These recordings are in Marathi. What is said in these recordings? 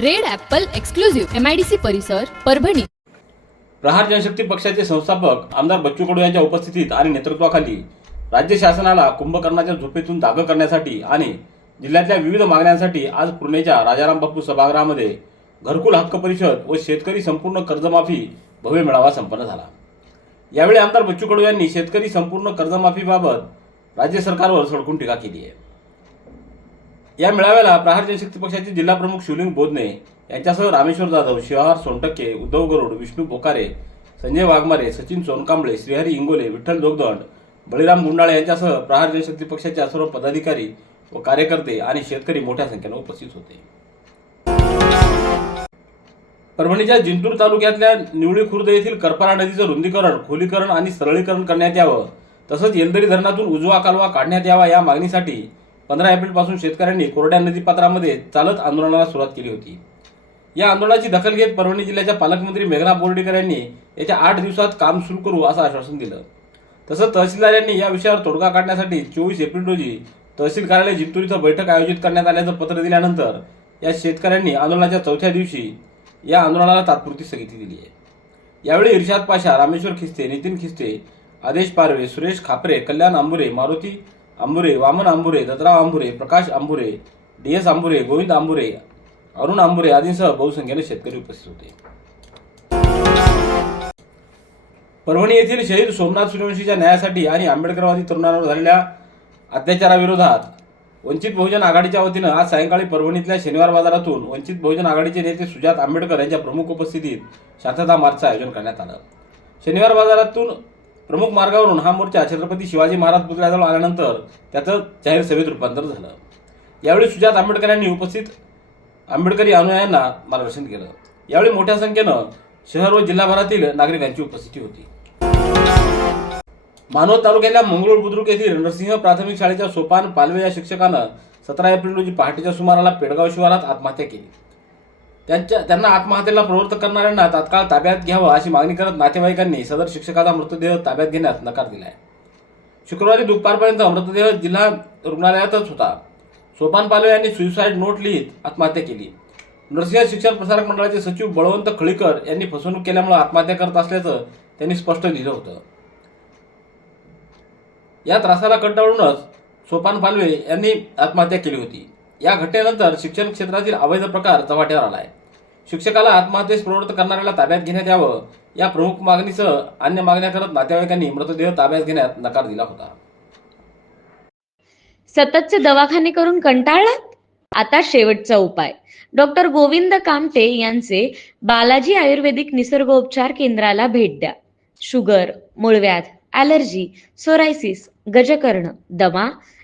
Red apple exclusive MIDC परिसर परभणी. प्रहार जनशक्ती पक्षाचे संस्थापक आमदार बच्चू कडू यांच्या उपस्थितीत आणि नेतृत्वाखाली राज्य शासनाला कुंभकर्णाच्या झोपेतून जागं करण्यासाठी आणि जिल्ह्यातल्या विविध मागण्यांसाठी आज पुणेच्या राजाराम बापू सभागृहामध्ये घरकुल हक्क परिषद व शेतकरी संपूर्ण कर्जमाफी भव्य मेळावा संपन्न झाला. यावेळी आमदार बच्चू कडू यांनी शेतकरी संपूर्ण कर्जमाफीबाबत राज्य सरकारवर सडकून टीका केली आहे. या मेळाव्याला प्रहार जनशक्ती पक्षाचे जिल्हा प्रमुख शिवलिंग बोधने यांच्यासह रामेश्वर जाधव शिवहार सोनटक्के उद्धव गरुड विष्णू बोकारे संजय वाघमारे सचिन सोनकांबळे श्रीहरी इंगोले विठ्ठल जोगदंड बळीराम गुंडाळे यांच्यासह प्रहार जनशक्ती पक्षाच्या सर्व पदाधिकारी व कार्यकर्ते आणि शेतकरी मोठ्या संख्येने उपस्थित होते. परभणीच्या जिंतूर तालुक्यातल्या निवळी खुर्द येथील करपारा नदीचं रुंदीकरण खोलीकरण आणि सरळीकरण करण्यात यावं तसंच येलदरी धरणातून उजवा कालवा काढण्यात यावा या मागणीसाठी पंधरा एप्रिलपासून शेतकऱ्यांनी कोरड्या नदीपात्रामध्ये चालत आंदोलनाला सुरुवात केली होती. या आंदोलनाची दखल घेत परभणी जिल्ह्याच्या पालकमंत्री मेघना बोर्डीकर यांनी येत्या आठ दिवसात काम सुरू करू असं आश्वासन दिलं. तसंच तहसीलदार यांनी या विषयावर तोडगा काढण्यासाठी चोवीस एप्रिल रोजी तहसील कार्यालय जिंतूर इथं बैठक आयोजित करण्यात आल्याचं पत्र दिल्यानंतर या शेतकऱ्यांनी आंदोलनाच्या चौथ्या दिवशी या आंदोलनाला तात्पुरती स्थगिती दिली आहे. यावेळी इर्शाद पाशा रामेश्वर खिस्ते नितीन खिस्ते आदेश पारवे सुरेश खापरे कल्याण आंबुरे मारुती आंबुरे वामन आंबुरे दत्तराव आंबुरे प्रकाश आंबुरे डी एस आंबुरे गोविंद आंबुरे अरुण आंबुरे आदींसह बहुसंख्येने शेतकरी उपस्थित होते परभणी येथील शहीद सोमनाथ सूर्यवंशीच्या न्यायासाठी आणि आंबेडकरवादी तरुणांवर झालेल्या अत्याचाराविरोधात वंचित बहुजन आघाडीच्या वतीनं आज सायंकाळी परभणीतल्या शनिवार बाजारातून वंचित बहुजन आघाडीचे नेते सुजात आंबेडकर यांच्या प्रमुख उपस्थितीत शांतता मार्चचं आयोजन करण्यात आलं. शनिवार बाजारातून प्रमुख मार्गावरून हा मोर्चा छत्रपती शिवाजी महाराज पुतळ्याजवळ आल्यानंतर त्याचं जाहीर सभेत रूपांतर झालं. यावेळी सुजात आंबेडकर यांनी उपस्थित आंबेडकरी अनुयायांना मार्गदर्शन केलं. यावेळी मोठ्या संख्येनं शहर व जिल्हाभरातील नागरिकांची उपस्थिती होती. मानवत तालुक्यातल्या मंगळूर बुद्रुक येथील नरसिंह प्राथमिक शाळेच्या सोपान पालवे या शिक्षकानं सतरा एप्रिल रोजी पहाटेच्या सुमाराला पेडगाव शिवारात आत्महत्या केली. त्यांच्या त्यांना आत्महत्येला प्रवृत्त करणाऱ्यांना तात्काळ ताब्यात घ्यावं अशी मागणी करत नातेवाईकांनी सदर शिक्षकाचा मृतदेह ताब्यात घेण्यास नकार दिला आहे शुक्रवारी दुपारपर्यंत मृतदेह जिल्हा रुग्णालयातच होता. सोपान पालवे यांनी सुईसाईड नोट लिहित आत्महत्या केली. नृसिंह शिक्षण प्रसारक मंडळाचे सचिव बळवंत खळीकर यांनी फसवणूक केल्यामुळे आत्महत्या करत असल्याचं त्यांनी स्पष्ट लिहिलं होतं. या त्रासाला कंटाळूनच सोपान पालवे यांनी आत्महत्या केली होती. या घटनेनंतर शिक्षण क्षेत्रातील अवैध प्रकार चव्हाट्यावर आलाय. शिक्षकाला आत्महत्येस प्रवृत्त करणाऱ्याला ताब्यात घेण्यात यावं या प्रमुख मागणीसह अन्य मागण्या करत नातेवाईकांनी मृतदेह ताब्यात घेण्यात नकार दिला होता. सततचे दवाखाने करून कंटाळलात? आता शेवटचा उपाय. डॉक्टर गोविंद कामटे यांचे बालाजी आयुर्वेदिक निसर्गोपचार केंद्राला भेट द्या. शुगर मूळव्याध ॲलर्जी सोरायसिस गजकर्ण दमा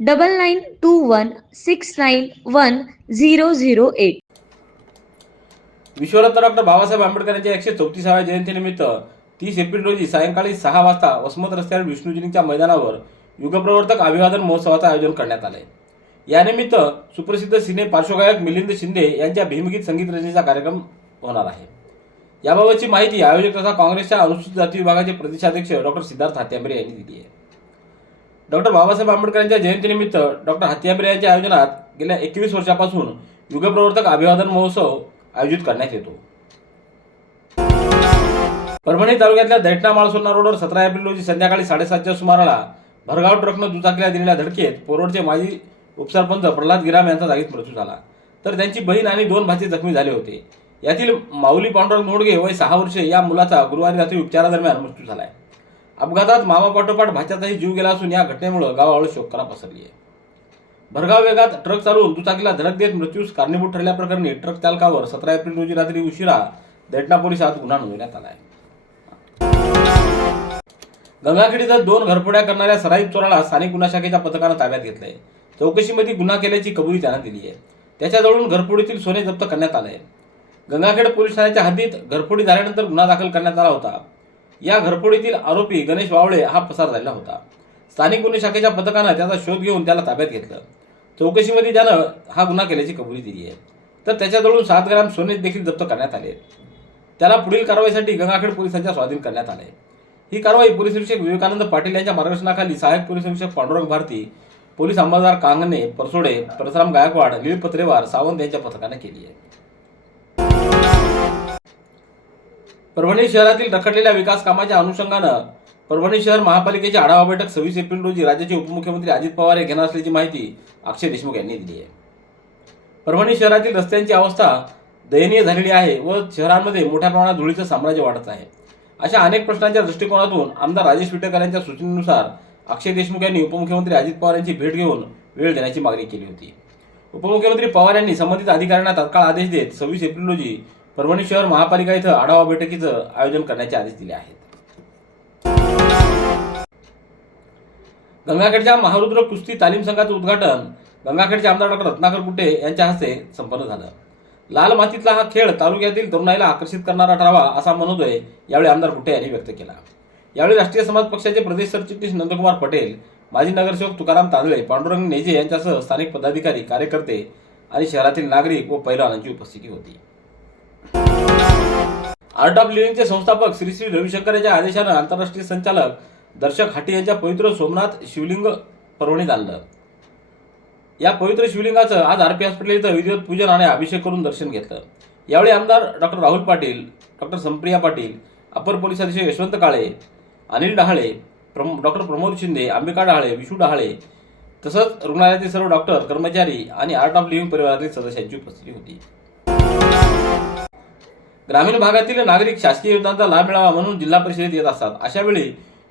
double nine two one six nine one zero zero eight. विश्वरत्न doctor Babasaheb Ambedkar यांच्या एकशे चौतीसाव्या जयंतीनिमित्त तीस एप्रिल रोजी सायंकाळी सहा वाजता वसमत रस्त्यावर विष्णूजींच्या मैदानावर युगप्रवर्तक अभिवादन महोत्सवाचं आयोजन करण्यात आले यानिमित्त सुप्रसिद्ध सिने पार्श्वगायक मिलिंद शिंदे यांच्या भीमगीत संगीत रचनेचा कार्यक्रम होणार आहे. याबाबतची माहिती आयोजक तथा काँग्रेसच्या अनुसूचित जाती विभागाचे प्रदेशाध्यक्ष डॉक्टर सिद्धार्थ हात्यांबरे यांनी दिली आहे. डॉक्टर बाबासाहेब आंबेडकरांच्या जयंतीनिमित्त डॉक्टर हत्यांबरे यांच्या आयोजनात गेल्या एकवीस वर्षापासून युगप्रवर्तक अभिवादन महोत्सव आयोजित करण्यात येतो. परभणी तालुक्यातल्या दैठणा माळसोना रोडवर सतरा एप्रिल रोजी संध्याकाळी साडेसातच्या सुमाराला भरगाव ट्रकनं दुचाकीला दिलेल्या धडकेत पोरोडचे माजी उपसरपंच प्रल्हाद गिराम यांचा जागीच मृत्यू झाला. तर त्यांची बहीण आणि दोन भाचे जखमी झाले होते. यातील माऊली पांडुरंग मोडगे वय सहा वर्षे या मुलाचा गुरुवारी रात्री उपचारादरम्यान मृत्यू झालाय. अपघातात मामापाठोपाठ भाच्याचाही जीव गेला असून या घटनेमुळे गावावर शोककळा पसरली आहे भरगाव वेगात ट्रक चालवून दुचाकीला धडक देत मृत्यूस कारणीभूत ठरल्याप्रकरणी ट्रक चालकावर सतरा एप्रिल रोजी रात्री उशिरा दैठणा पोलिसात गुन्हा नोंदवण्यात आला आहे गंगाखेड इथं दोन घरफोड्या करणाऱ्या सराईत चोराला स्थानिक गुन्हा शाखेच्या पथकानं ताब्यात घेतलंय. चौकशीमध्ये गुन्हा केल्याची कबुली त्यानं दिली आहे त्याच्याजवळून घरफोडीतील सोने जप्त करण्यात आले गंगाखेड पोलीस ठाण्याच्या हद्दीत घरफोडी झाल्यानंतर गुन्हा दाखल करण्यात आला होता. या घरफोडीतील आरोपी गणेश वावळे हा पसार झालेला होता. स्थानिक गुन्हे शाखेच्या पथकानं त्याचा शोध घेऊन त्याला ताब्यात घेतलं. चौकशीमध्ये त्यानं हा गुन्हा केल्याची कबुली दिली आहे. तर त्याच्याजवळून सात ग्रॅम सोने देखील जप्त करण्यात आले. त्याला पुढील कारवाईसाठी गंगाखेड पोलिसांच्या स्वाधीन करण्यात आले. ही कारवाई पोलीस निरीक्षक विवेकानंद पाटील यांच्या मार्गदर्शनाखाली सहाय्यक पोलीस निरीक्षक पांडुरंग भारती पोलीस अंमलदार कांगणे परसोडे परसराम गायकवाड लीळ पत्रेवार सावंत यांच्या पथकाने केली आहे. परभणी शहरातील रखडलेल्या विकास कामाच्या अनुषंगानं परभणी शहर महापालिकेची आढावा बैठक सव्वीस एप्रिल रोजी राज्याचे उपमुख्यमंत्री अजित पवार हे घेणार असल्याची माहिती अक्षय देशमुख यांनी दिली आहे. परभणी शहरातील रस्त्यांची अवस्था दयनीय झालेली आहे व शहरांमध्ये मोठ्या प्रमाणात धुळीचं साम्राज्य वाढत आहे. अशा अनेक प्रश्नांच्या दृष्टिकोनातून आमदार राजेश विटेकर यांच्या सूचनेनुसार अक्षय देशमुख यांनी उपमुख्यमंत्री अजित पवार यांची भेट घेऊन वेळ देण्याची मागणी केली होती. उपमुख्यमंत्री पवार यांनी संबंधित अधिकाऱ्यांना तत्काळ आदेश देत सव्वीस एप्रिल रोजी परभणी शहर महापालिका इथं आढावा बैठकीचं आयोजन करण्याचे आदेश दिले आहेत. गंगाखेडच्या महारुद्र कुस्ती तालीम संघाचं उद्घाटन गंगाखेडचे आमदार डॉक्टर रत्नाकर कुटे यांच्या हस्ते संपन्न झालं. लाल मातीतला हा खेळ तालुक्यातील तरुणाईला आकर्षित करणारा ठरावा असा मनोदय यावेळी आमदार कुटे यांनी व्यक्त केला. यावेळी राष्ट्रीय समाज पक्षाचे प्रदेश सरचिटणीस नंदकुमार पटेल माजी नगरसेवक तुकाराम तांदळे पांडुरंग नेजे यांच्यासह स्थानिक पदाधिकारी कार्यकर्ते आणि शहरातील नागरिक व पैलवानांची उपस्थिती होती. आर्ट ऑफ लिव्हिंगचे संस्थापक श्री श्री रविशंकर यांच्या आदेशानं आंतरराष्ट्रीय संचालक दर्शक हाटी यांच्या पवित्र सोमनाथ शिवलिंग परवणीत आणलं या पवित्र शिवलिंगाचं आज आरपी हॉस्पिटल इथं विधिवत पूजन आणि अभिषेक करून दर्शन घेतलं. यावेळी आमदार डॉक्टर राहुल पाटील डॉक्टर संप्रिया पाटील अपर पोलीस अधीक्षक यशवंत काळे अनिल डहाळे प्रम डॉक्टर प्रमोद शिंदे अंबिका डहाळे विशू डहाळे तसंच रुग्णालयातील सर्व डॉक्टर कर्मचारी आणि आर्ट ऑफ लिव्हिंग परिवारातील सदस्यांची उपस्थिती होती. ग्रामीण भागातील नागरिक शासकीय योजनांचा लाभ मिळावा म्हणून जिल्हा परिषदेत येत असतात. अशा वेळी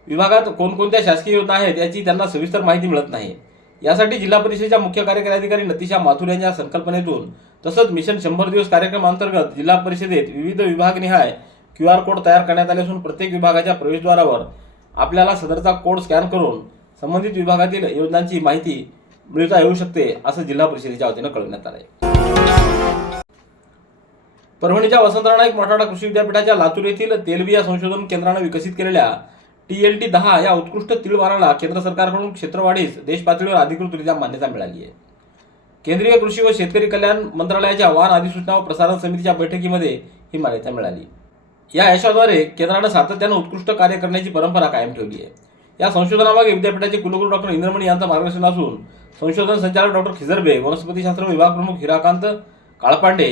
विभागात कोणकोणत्या शासकीय योजना आहेत याची त्यांना सविस्तर माहिती मिळत नाही. यासाठी जिल्हा परिषदेच्या मुख्य कार्यकारी अधिकारी नतिशा माथुर यांच्या संकल्पनेतून तसंच मिशन शंभर दिवस कार्यक्रमांतर्गत जिल्हा परिषदेत विविध विभागनिहाय क्यू आर कोड तयार करण्यात आले असून प्रत्येक विभागाच्या प्रवेशद्वारावर आपल्याला सदरचा कोड स्कॅन करून संबंधित विभागातील योजनांची माहिती मिळता येऊ शकते असं जिल्हा परिषदेच्या वतीनं कळवण्यात आहे परभणीच्या वसंतराव नाईक मराठवाडा कृषी विद्यापीठाच्या लातूर येथील तेलबिया संशोधन केंद्रानं विकसित केलेल्या टी एल टी दहा या उत्कृष्ट तिळवाराला केंद्र सरकारकडून क्षेत्रवाढीस देशपातळीवर अधिकृतरित्या मान्यता मिळाली आहे. केंद्रीय कृषी व शेतकरी कल्याण मंत्रालयाच्या वाहन अधिसूचना व प्रसारण समितीच्या बैठकीमध्ये ही मान्यता मिळाली. या यशाद्वारे केंद्रानं सातत्यानं उत्कृष्ट कार्य करण्याची परंपरा कायम ठेवली आहे. या संशोधनामागे विद्यापीठाचे कुलगुरू डॉक्टर इंद्रमणी यांचं मार्गदर्शन असून संशोधन संचालक डॉक्टर खिजरबे वनस्पतीशास्त्र विभाग प्रमुख हिराकांत काळपांडे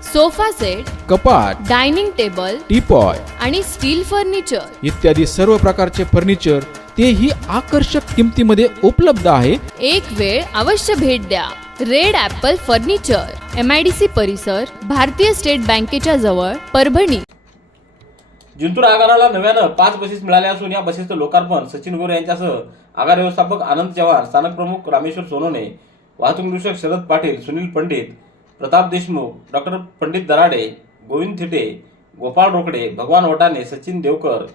sofa set कपाट डायनिंग टेबल टीपॉय आणि स्टील फर्निचर. इत्यादी सर्व प्रकारचे फर्निचर तेही आकर्षक किमतीमध्ये उपलब्ध आहे. एक वेळ अवश्य भेट द्या. Red apple furniture M I D C परिसर भारतीय स्टेट बँकेच्या जवळ परभणी. जिंतूर आगाराला नव्यानं पाच बसेस मिळाल्या असून या बसेसचं लोकार्पण सचिन गोरे यांच्यासह आगार व्यवस्थापक आनंद चव्हाण स्थानक प्रमुख रामेश्वर सोनोने वाहतूक निरीक्षक शरद पाटील सुनील पंडित प्रताप देशमुख डॉक्टर पंडित दराडे गोविंद थिटे गोपाळ रोकडे भगवान वटाने सचिन देवकर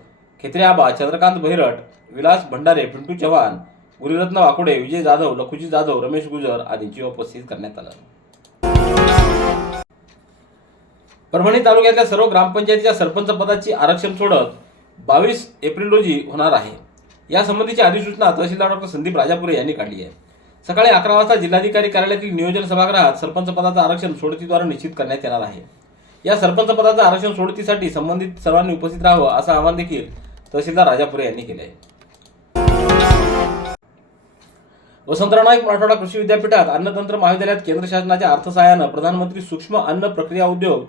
खेत्रे आबा चंद्रकांत भैरट विलास भंडारे पिंटू चव्हाण गुरुरत्न वाकोडे विजय जाधव लखुजी जाधव रमेश गुजर आदींची उपस्थित करण्यात आलं. परभणी तालुक्यातल्या सर्व ग्रामपंचायतीच्या सरपंच पदाची आरक्षण सोडत बावीस एप्रिल रोजी होणार आहे. यासंबंधीची अधिसूचना तहसीलदार डॉक्टर संदीप राजापुरे यांनी काढली आहे. सकाळी अकरा वाजता जिल्हाधिकारी कार्यालयातील नियोजन सभागृहात सरपंच पदाचं आरक्षण सोडतीद्वारे निश्चित करण्यात येणार आहे. या सरपंच पदाचं आरक्षण सोडतीसाठी संबंधित सर्वांनी उपस्थित राहावं असं आवाहन देखील तहसीलदार राजापुरे यांनी केलं आहे वसंतराव नाईक मराठवाडा कृषी विद्यापीठात अन्नतंत्र महाविद्यालयात केंद्र शासनाच्या अर्थसहाय्यानं प्रधानमंत्री सूक्ष्म अन्न प्रक्रिया उद्योग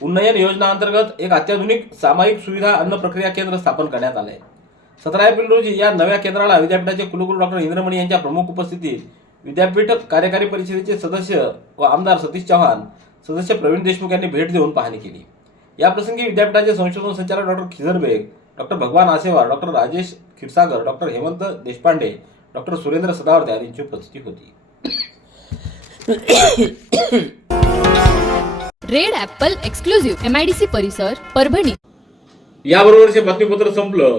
उन्नयन योजना अंतर्गत एक अत्याधुनिक सामायिक सुविधा अन्न प्रक्रिया केंद्र स्थापन करण्यात आले सतरा एप्रिल रोजी या नव्या केंद्राला विद्यापीठाचे कुलगुरू डॉक्टर इंद्रमणी यांच्या प्रमुख उपस्थितीत विद्यापीठ कार्यकारी परिषदेचे सदस्य व आमदार सतीश चव्हाण सदस्य प्रवीण देशमुख यांनी भेट देऊन पाहणी केली. याप्रसंगी विद्यापीठाचे संशोधन संचालक doctor Khijar Baig doctor Bhagwan Asewar doctor Rajesh Kshirsagar doctor Hemant Deshpande doctor Surendra Sadavarte आदींची उपस्थिती होती. Red apple exclusive M I D C परिसर परभणी. याबरोबरचे बातमीपत्र संपलं.